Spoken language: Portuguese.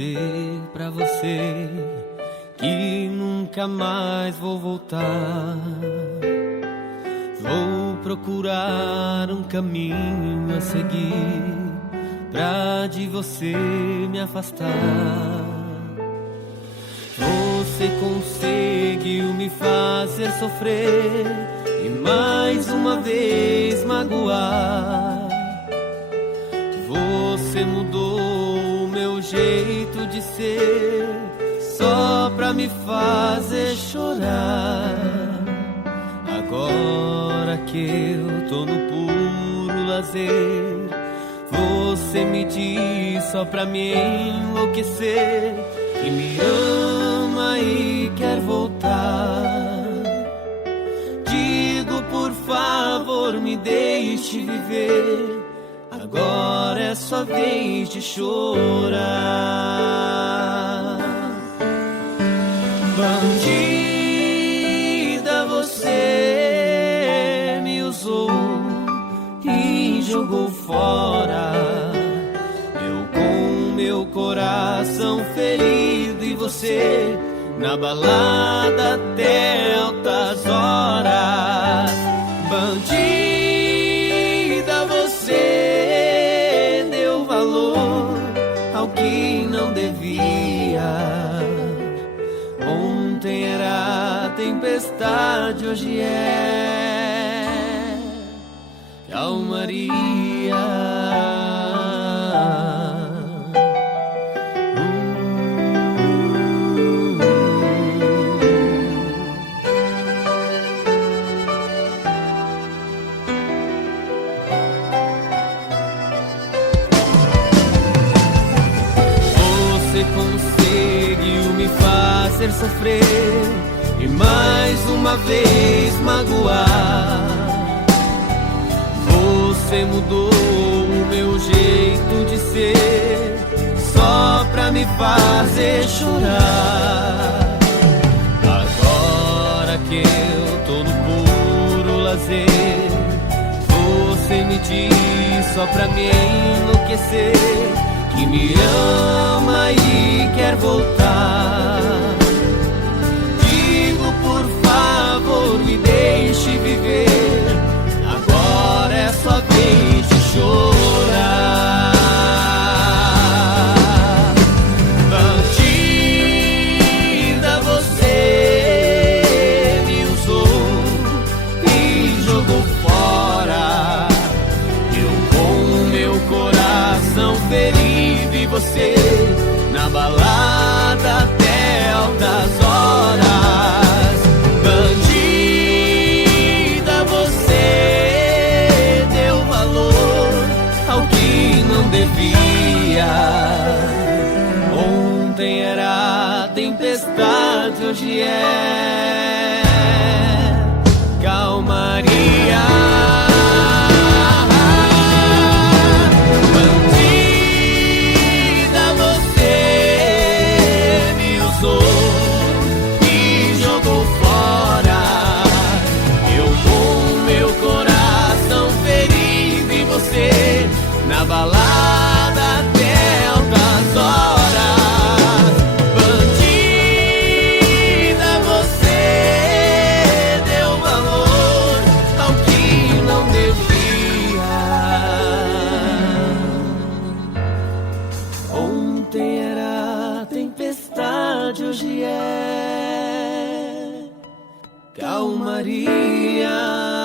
dizer pra você que nunca mais vou voltar. Vou procurar um caminho a seguir pra de você me afastar. Você conseguiu me fazer sofrer e mais uma vez magoar. Você mudou o meu jeito de ser só pra me fazer chorar. Agora que eu tô no puro lazer, você me diz só pra me enlouquecer que me ama e quer voltar. Digo, por favor, me deixe viver. Agora é sua vez de chorar. Bandida, você me usou e jogou fora. Eu com meu coração ferido e você na balada até altas horas. Bandida, você deu valor ao que não devia. Ontem era tempestade, hoje é calmaria. Você conseguiu me fazer sofrer e mais uma vez magoar. Você mudou o meu jeito de ser só pra me fazer chorar. Agora que eu tô no puro lazer, você me diz só pra me enlouquecer que me ama e quer voltar. Digo, por favor, me deixe viver. Agora é sua vez de chorar. Bandida, você me usou e jogou fora. Eu com o meu coração ferido e você na balada até altas horas. Bandida, você deu valor ao que não devia. Ontem era tempestade, hoje é calmaria. Na balada até altas horas. Bandida, você deu valor ao que não devia. Ontem era tempestade, hoje é calmaria.